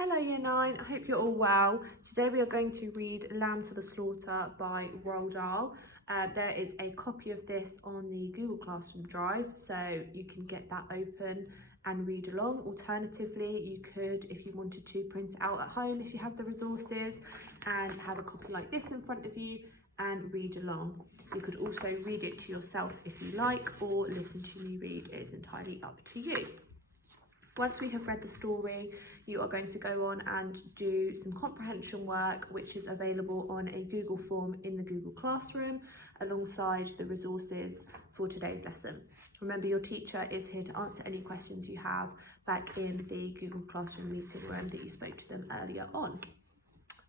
Hello Year 9, I hope you're all well. Today we are going to read Lamb to the Slaughter by Roald Dahl. There is a copy of this on the Google Classroom Drive, so you can get that open and read along. Alternatively, you could, if you wanted to, print it out at home if you have the resources and have a copy like this in front of you and read along. You could also read it to yourself if you like, or listen to me read. It is entirely up to you. Once we have read the story, you are going to go on and do some comprehension work, which is available on a Google form in the Google Classroom, alongside the resources for today's lesson. Remember, your teacher is here to answer any questions you have back in the Google Classroom meeting room that you spoke to them earlier on.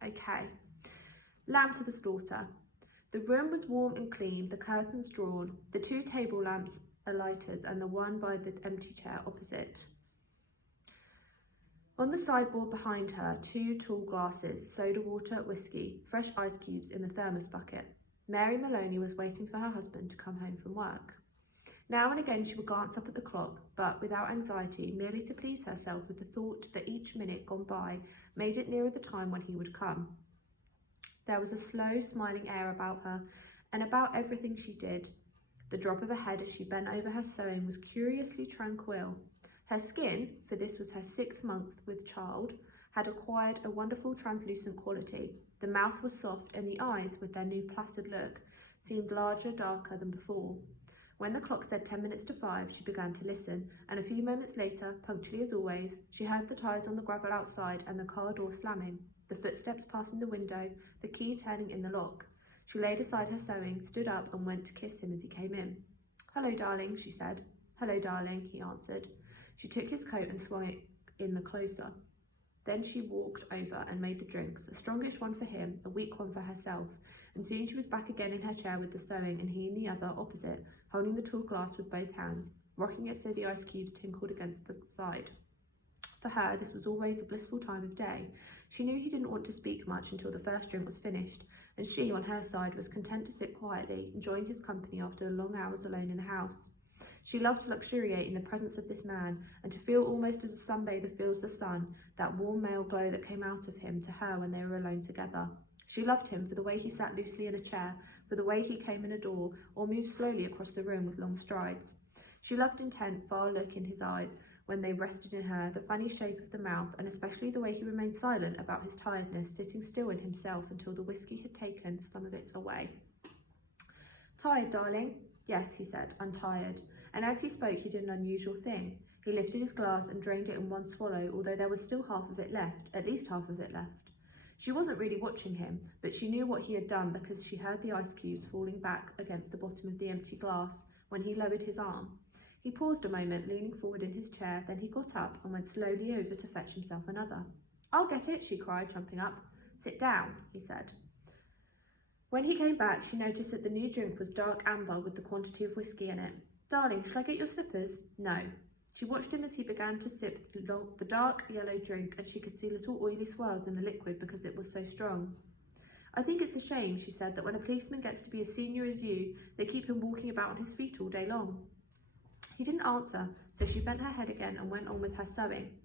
Okay, Lamb to the Slaughter. The room was warm and clean, the curtains drawn, the 2 table lamps lighters and the one by the empty chair opposite. On the sideboard behind her, 2 tall glasses, soda water, whiskey, fresh ice cubes in the thermos bucket. Mary Maloney was waiting for her husband to come home from work. Now and again she would glance up at the clock, but without anxiety, merely to please herself with the thought that each minute gone by made it nearer the time when he would come. There was a slow, smiling air about her, and about everything she did. The drop of her head as she bent over her sewing was curiously tranquil. Her skin, for this was her 6th month with child, had acquired a wonderful translucent quality. The mouth was soft, and the eyes, with their new placid look, seemed larger, darker than before. When the clock said 10 minutes to 5, she began to listen, and a few moments later, punctually as always, she heard the tyres on the gravel outside and the car door slamming, the footsteps passing the window, the key turning in the lock. She laid aside her sewing, stood up, and went to kiss him as he came in. "Hello, darling," she said. "Hello, darling," he answered. She took his coat and swung it in the closer. Then she walked over and made the drinks, a strongish one for him, a weak one for herself, and soon she was back again in her chair with the sewing and he in the other, opposite, holding the tall glass with both hands, rocking it so the ice cubes tinkled against the side. For her, this was always a blissful time of day. She knew he didn't want to speak much until the first drink was finished, and she, on her side, was content to sit quietly, enjoying his company after long hours alone in the house. She loved to luxuriate in the presence of this man, and to feel almost as a sunbather feels the sun, that warm male glow that came out of him to her when they were alone together. She loved him for the way he sat loosely in a chair, for the way he came in a door, or moved slowly across the room with long strides. She loved intent, far look in his eyes when they rested in her, the funny shape of the mouth, and especially the way he remained silent about his tiredness, sitting still in himself until the whiskey had taken some of it away. "Tired, darling?" "Yes," he said, "I'm tired." And as he spoke, he did an unusual thing. He lifted his glass and drained it in one swallow, although there was still half of it left, at least half of it left. She wasn't really watching him, but she knew what he had done because she heard the ice cubes falling back against the bottom of the empty glass when he lowered his arm. He paused a moment, leaning forward in his chair, then he got up and went slowly over to fetch himself another. "I'll get it," she cried, jumping up. "Sit down," he said. When he came back, she noticed that the new drink was dark amber with the quantity of whiskey in it. "Darling, shall I get your slippers?" "No." She watched him as he began to sip the dark yellow drink, and she could see little oily swirls in the liquid because it was so strong. "I think it's a shame," she said, "that when a policeman gets to be as senior as you, they keep him walking about on his feet all day long." He didn't answer, so she bent her head again and went on with her sewing.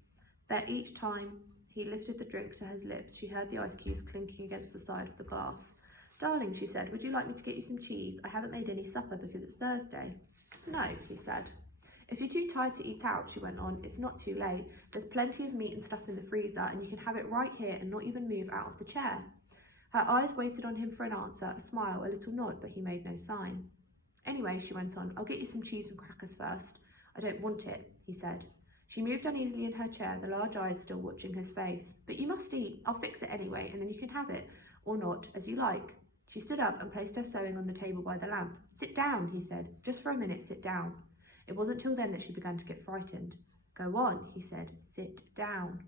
But each time he lifted the drink to his lips, she heard the ice cubes clinking against the side of the glass. "Darling," she said, "would you like me to get you some cheese? I haven't made any supper because it's Thursday." "No," he said. "If you're too tired to eat out," she went on, "it's not too late. There's plenty of meat and stuff in the freezer, and you can have it right here and not even move out of the chair." Her eyes waited on him for an answer, a smile, a little nod, but he made no sign. "Anyway," she went on, "I'll get you some cheese and crackers first." "I don't want it," he said. She moved uneasily in her chair, the large eyes still watching his face. "But you must eat. I'll fix it anyway, and then you can have it, or not, as you like." She stood up and placed her sewing on the table by the lamp. "Sit down," he said. "Just for a minute, sit down." It wasn't till then that she began to get frightened. "Go on," he said. "Sit down."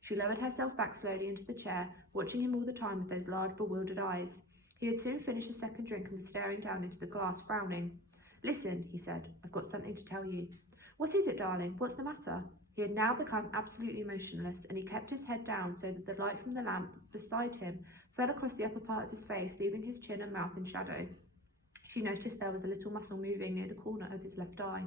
She lowered herself back slowly into the chair, watching him all the time with those large, bewildered eyes. He had soon finished the second drink and was staring down into the glass, frowning. "Listen," he said. "I've got something to tell you." "What is it, darling? What's the matter?" He had now become absolutely motionless, and he kept his head down so that the light from the lamp beside him fell across the upper part of his face, leaving his chin and mouth in shadow. She noticed there was a little muscle moving near the corner of his left eye.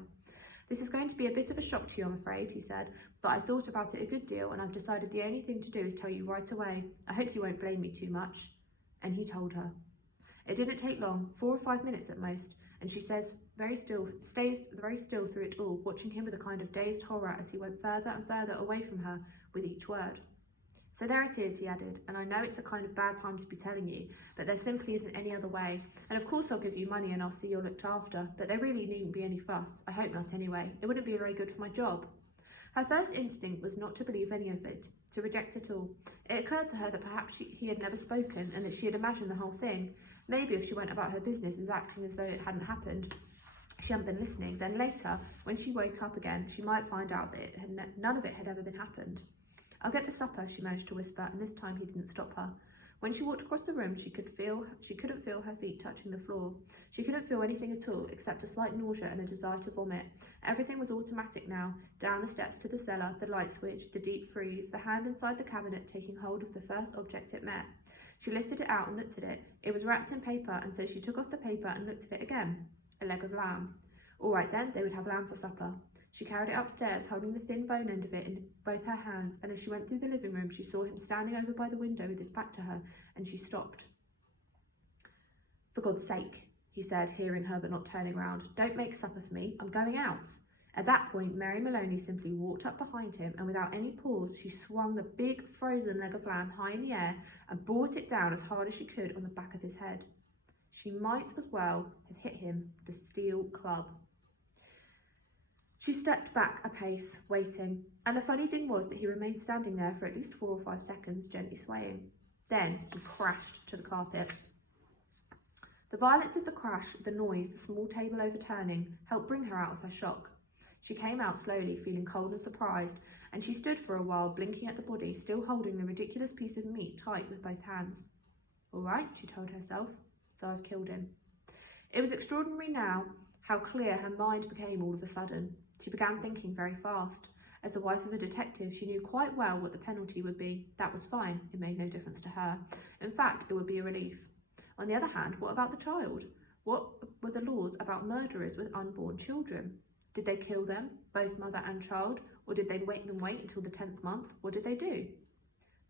"This is going to be a bit of a shock to you, I'm afraid," he said, "but I've thought about it a good deal and I've decided the only thing to do is tell you right away. I hope you won't blame me too much." And he told her. It didn't take long, 4 or 5 minutes at most, and she stays very still through it all, watching him with a kind of dazed horror as he went further and further away from her with each word. "So there it is," he added, "and I know it's a kind of bad time to be telling you, but there simply isn't any other way. And of course I'll give you money and I'll see you're looked after, but there really needn't be any fuss. I hope not anyway. It wouldn't be very good for my job." Her first instinct was not to believe any of it, to reject it all. It occurred to her that perhaps he had never spoken and that she had imagined the whole thing. Maybe if she went about her business as acting as though it hadn't happened, she hadn't been listening, then later, when she woke up again, she might find out that none of it had ever been happened. "I'll get the supper," she managed to whisper, and this time he didn't stop her. When she walked across the room, she couldn't feel her feet touching the floor. She couldn't feel anything at all, except a slight nausea and a desire to vomit. Everything was automatic now. Down the steps to the cellar, the light switch, the deep freeze, the hand inside the cabinet taking hold of the first object it met. She lifted it out and looked at it. It was wrapped in paper, and so she took off the paper and looked at it again. A leg of lamb. All right then, they would have lamb for supper. She carried it upstairs, holding the thin bone end of it in both her hands, and as she went through the living room, she saw him standing over by the window with his back to her, and she stopped. "For God's sake," he said, hearing her but not turning round, "don't make supper for me. I'm going out." At that point, Mary Maloney simply walked up behind him, and without any pause, she swung the big frozen leg of lamb high in the air and brought it down as hard as she could on the back of his head. She might as well have hit him with a steel club. She stepped back a pace, waiting, and the funny thing was that he remained standing there for at least 4 or 5 seconds, gently swaying. Then he crashed to the carpet. The violence of the crash, the noise, the small table overturning, helped bring her out of her shock. She came out slowly, feeling cold and surprised, and she stood for a while, blinking at the body, still holding the ridiculous piece of meat tight with both hands. "All right," she told herself, "so I've killed him." It was extraordinary now how clear her mind became all of a sudden. She began thinking very fast. As the wife of a detective, she knew quite well what the penalty would be. That was fine. It made no difference to her. In fact, it would be a relief. On the other hand, what about the child? What were the laws about murderers with unborn children? Did they kill them, both mother and child, or did they wait until the 10th month? What did they do?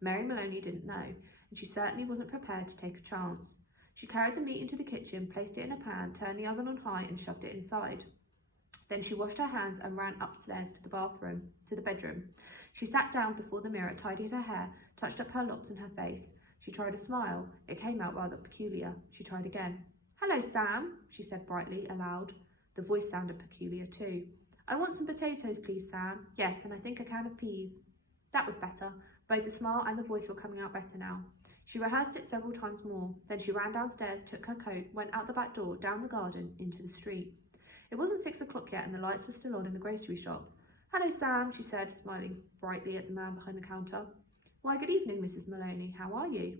Mary Maloney didn't know, and she certainly wasn't prepared to take a chance. She carried the meat into the kitchen, placed it in a pan, turned the oven on high, and shoved it inside. Then she washed her hands and ran upstairs to the bedroom. She sat down before the mirror, tidied her hair, touched up her locks and her face. She tried a smile. It came out rather peculiar. She tried again. "Hello, Sam," she said brightly, aloud. The voice sounded peculiar too. "I want some potatoes, please, Sam. Yes, and I think a can of peas." That was better. Both the smile and the voice were coming out better now. She rehearsed it several times more. Then she ran downstairs, took her coat, went out the back door, down the garden, into the street. It wasn't 6 o'clock yet, and the lights were still on in the grocery shop. "Hello, Sam," she said, smiling brightly at the man behind the counter. "Why, good evening, Mrs. Maloney. How are you?"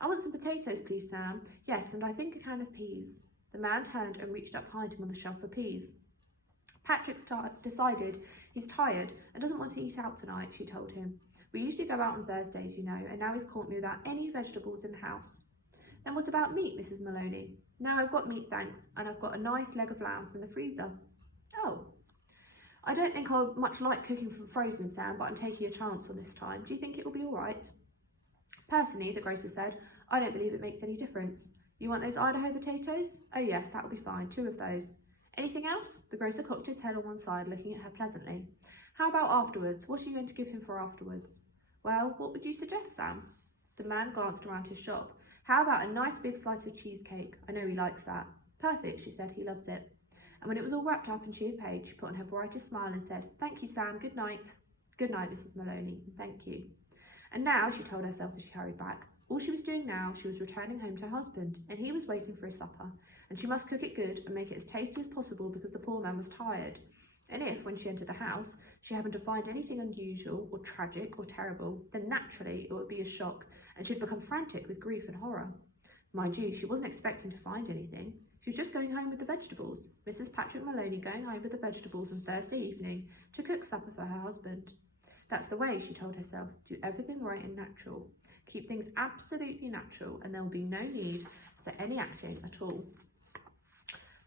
"I want some potatoes, please, Sam. Yes, and I think a can of peas." The man turned and reached up behind him on the shelf for peas. "Patrick's decided he's tired and doesn't want to eat out tonight," she told him. "We usually go out on Thursdays, you know, and now he's caught me without any vegetables in the house." "Then what about meat, Mrs. Maloney?" "No, I've got meat, thanks, and I've got a nice leg of lamb from the freezer." "Oh, I don't think I'll much like cooking from frozen, Sam, but I'm taking a chance on this time. Do you think it will be all right?" "Personally," the grocer said, "I don't believe it makes any difference. You want those Idaho potatoes? Oh yes, that'll be fine, 2 of those. Anything else?" The grocer cocked his head on one side, looking at her pleasantly. "How about afterwards? What are you going to give him for afterwards?" "Well, what would you suggest, Sam?" The man glanced around his shop. "How about a nice big slice of cheesecake? I know he likes that." "Perfect," she said, "he loves it." And when it was all wrapped up and she had paid, she put on her brightest smile and said, "Thank you, Sam, good night." "Good night, Mrs. Maloney, and thank you." And now, she told herself as she hurried back, all she was doing now, she was returning home to her husband, and he was waiting for his supper, and she must cook it good and make it as tasty as possible because the poor man was tired. And if, when she entered the house, she happened to find anything unusual or tragic or terrible, then naturally it would be a shock, and she'd become frantic with grief and horror. Mind you, she wasn't expecting to find anything. She was just going home with the vegetables. Mrs. Patrick Maloney going home with the vegetables on Thursday evening to cook supper for her husband. That's the way, she told herself, do everything right and natural. Keep things absolutely natural, and there will be no need for any acting at all.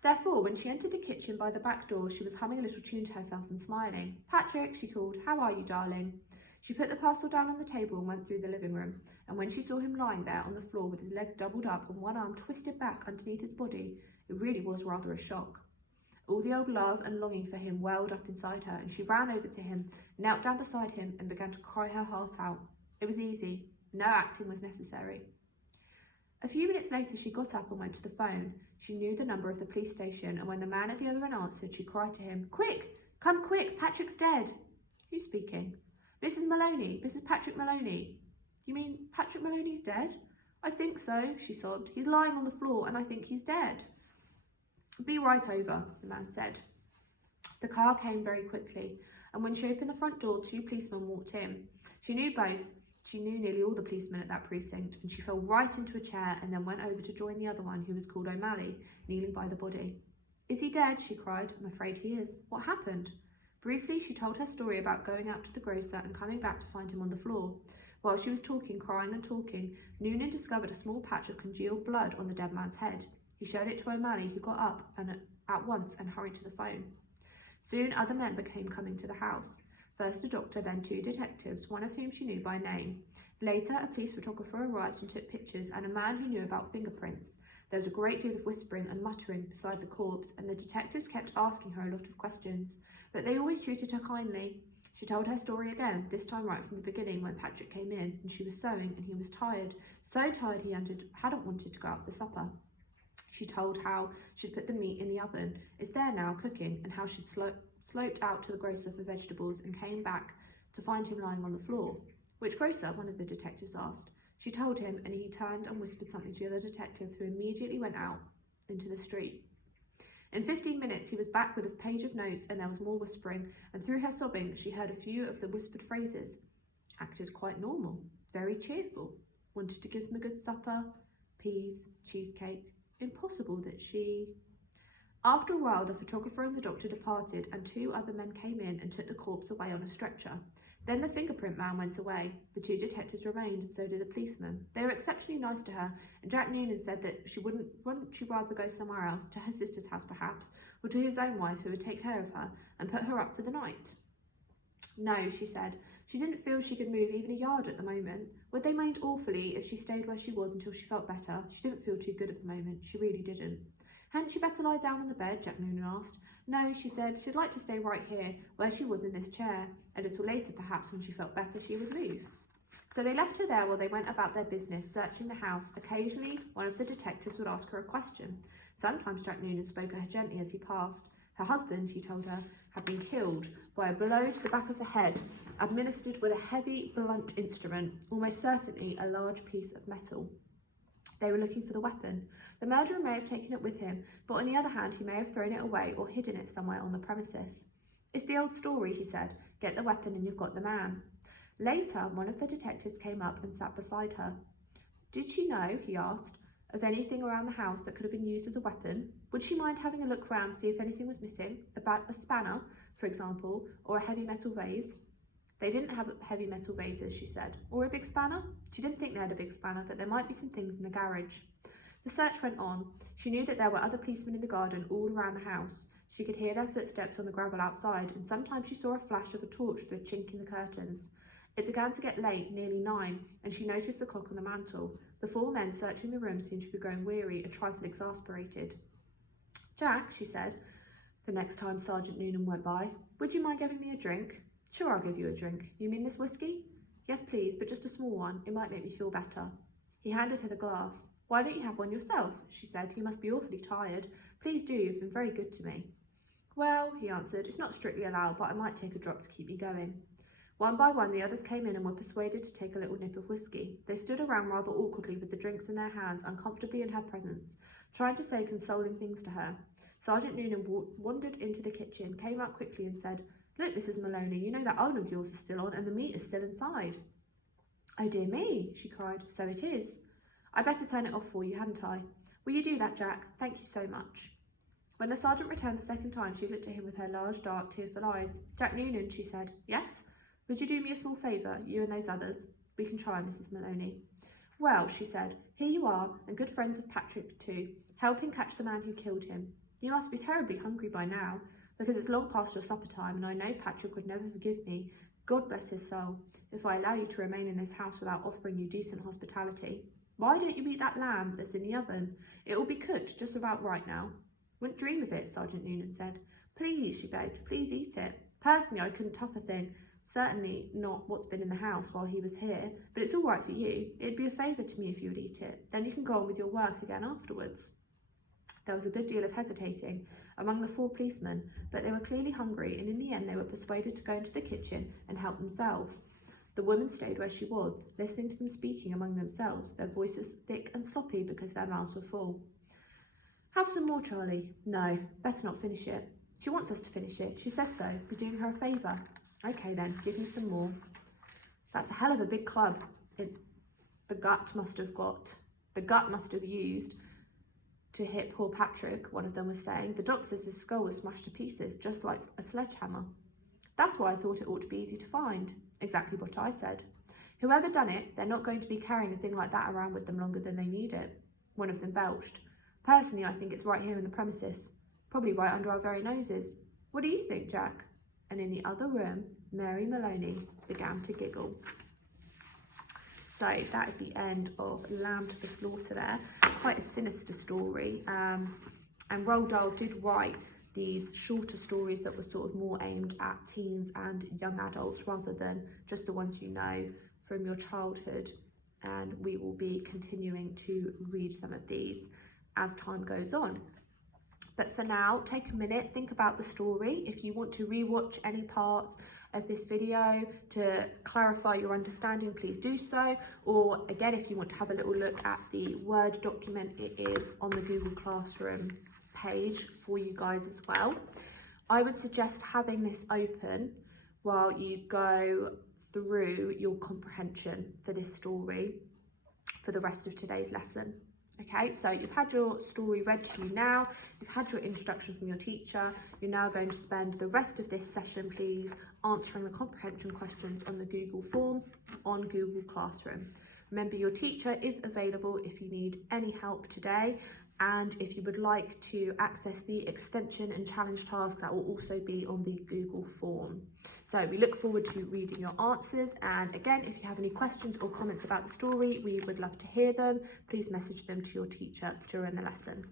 Therefore, when she entered the kitchen by the back door, she was humming a little tune to herself and smiling. "Patrick," she called, "how are you, darling?" She put the parcel down on the table and went through the living room, and when she saw him lying there on the floor with his legs doubled up and one arm twisted back underneath his body, it really was rather a shock. All the old love and longing for him welled up inside her, and she ran over to him, knelt down beside him, and began to cry her heart out. It was easy. No acting was necessary. A few minutes later, she got up and went to the phone. She knew the number of the police station, and when the man at the other end answered, she cried to him, "Quick! Come quick! Patrick's dead!" "Who's speaking?" "Mrs. Maloney, Mrs. Patrick Maloney." "You mean Patrick Maloney's dead?" "I think so," she sobbed. "He's lying on the floor, and I think he's dead." "Be right over," the man said. The car came very quickly, and when she opened the front door, 2 policemen walked in. She knew both. She knew nearly all the policemen at that precinct, and she fell right into a chair and then went over to join the other one, who was called O'Malley, kneeling by the body. "Is he dead?" she cried. "I'm afraid he is. What happened?" Briefly, she told her story about going out to the grocer and coming back to find him on the floor. While she was talking, crying and talking, Noonan discovered a small patch of congealed blood on the dead man's head. He showed it to O'Malley, who got up at once and hurried to the phone. Soon other men became coming to the house. First a doctor, then 2 detectives, one of whom she knew by name. Later, a police photographer arrived and took pictures, and a man who knew about fingerprints. There was a great deal of whispering and muttering beside the corpse, and the detectives kept asking her a lot of questions, but they always treated her kindly. She told her story again, this time right from the beginning, when Patrick came in, and she was sewing, and he was tired, so tired he hadn't wanted to go out for supper. She told how she'd put the meat in the oven, it's there now, cooking, and how she'd sloped out to the grocer for vegetables and came back to find him lying on the floor. "Which grocer?" one of the detectives asked. She told him, and he turned and whispered something to the other detective, who immediately went out into the street. In 15 minutes, he was back with a page of notes, and there was more whispering, and through her sobbing, she heard a few of the whispered phrases. Acted quite normal, very cheerful, wanted to give him a good supper, peas, cheesecake. Impossible that she... After a while, the photographer and the doctor departed, and 2 other men came in and took the corpse away on a stretcher. Then the fingerprint man went away. The 2 detectives remained, and so did the policeman. They were exceptionally nice to her, and Jack Noonan said that wouldn't she rather go somewhere else, to her sister's house perhaps, or to his own wife, who would take care of her and put her up for the night. No, she said. She didn't feel she could move even a yard at the moment. Would they mind awfully if she stayed where she was until she felt better? She didn't feel too good at the moment. She really didn't. Hadn't she better lie down on the bed? Jack Noonan asked. No, she said. She'd like to stay right here, where she was in this chair. A little later, perhaps, when she felt better, she would move. So they left her there while they went about their business, searching the house. Occasionally, one of the detectives would ask her a question. Sometimes Jack Noonan spoke at her gently as he passed. Her husband, he told her, had been killed by a blow to the back of the head, administered with a heavy, blunt instrument, almost certainly a large piece of metal. They were looking for the weapon. The murderer may have taken it with him, but on the other hand, he may have thrown it away or hidden it somewhere on the premises. It's the old story, he said. Get the weapon and you've got the man. Later, one of the detectives came up and sat beside her. Did she know, he asked, of anything around the house that could have been used as a weapon? Would she mind having a look round to see if anything was missing? About a spanner, for example, or a heavy metal vase? They didn't have heavy metal vases, she said. Or a big spanner? She didn't think they had a big spanner, but there might be some things in the garage. The search went on. She knew that there were other policemen in the garden all around the house. She could hear their footsteps on the gravel outside, and sometimes she saw a flash of a torch through a chink in the curtains. It began to get late, nearly 9, and she noticed the clock on the mantel. The 4 men searching the room seemed to be growing weary, a trifle exasperated. Jack, she said, the next time Sergeant Noonan went by, would you mind giving me a drink? Sure, I'll give you a drink. You mean this whiskey? Yes, please, but just a small one. It might make me feel better. He handed her the glass. Why don't you have one yourself? She said. You must be awfully tired. Please do, you've been very good to me. Well, he answered, it's not strictly allowed, but I might take a drop to keep me going. One by one, the others came in and were persuaded to take a little nip of whiskey. They stood around rather awkwardly with the drinks in their hands, uncomfortably in her presence, trying to say consoling things to her. Sergeant Noonan wandered into the kitchen, came out quickly and said, Look, Mrs. Maloney, you know that oven of yours is still on and the meat is still inside. Oh dear me, she cried. So it is. I'd better turn it off for you, hadn't I? Will you do that, Jack? Thank you so much. When the sergeant returned the second time, she looked at him with her large, dark, tearful eyes. Jack Noonan, she said. Yes? Would you do me a small favour, you and those others? We can try, Mrs. Maloney. Well, she said, here you are, and good friends of Patrick too, helping catch the man who killed him. You must be terribly hungry by now, because it's long past your supper time, and I know Patrick would never forgive me, God bless his soul, if I allow you to remain in this house without offering you decent hospitality. Why don't you eat that lamb that's in the oven? It will be cooked just about right now. Wouldn't dream of it, Sergeant Noonan said. Please, she begged, please eat it. Personally, I couldn't tough a thing. Certainly not what's been in the house while he was here, but it's all right for you. It'd be a favour to me if you would eat it. Then you can go on with your work again afterwards. There was a good deal of hesitating among the 4 policemen, but they were clearly hungry, and in the end they were persuaded to go into the kitchen and help themselves. The woman stayed where she was, listening to them speaking among themselves, their voices thick and sloppy because their mouths were full. Have some more, Charlie. No, better not finish it. She wants us to finish it. She said so. We're doing her a favour. Okay then, give me some more. That's a hell of a big club. The gut must have used to hit poor Patrick, one of them was saying. The doc says his skull was smashed to pieces, just like a sledgehammer. That's why I thought it ought to be easy to find. Exactly what I said. Whoever done it, they're not going to be carrying a thing like that around with them longer than they need it. One of them belched. Personally, I think it's right here in the premises. Probably right under our very noses. What do you think, Jack? And in the other room, Mary Maloney began to giggle. So that is the end of Lamb to the Slaughter there. Quite a sinister story. And Roald Dahl did write these shorter stories that were sort of more aimed at teens and young adults rather than just the ones you know from your childhood. And we will be continuing to read some of these as time goes on. But for now, take a minute, think about the story. If you want to rewatch any parts of this video to clarify your understanding, please do so. Or again, if you want to have a little look at the Word document, it is on the Google Classroom page for you guys as well. I would suggest having this open while you go through your comprehension for this story for the rest of today's lesson. Okay, so you've had your story read to you now, you've had your introduction from your teacher, you're now going to spend the rest of this session, please, answering the comprehension questions on the Google form on Google Classroom. Remember, your teacher is available if you need any help today, and if you would like to access the extension and challenge task, that will also be on the Google form. So we look forward to reading your answers, and again, if you have any questions or comments about the story, we would love to hear them. Please message them to your teacher during the lesson.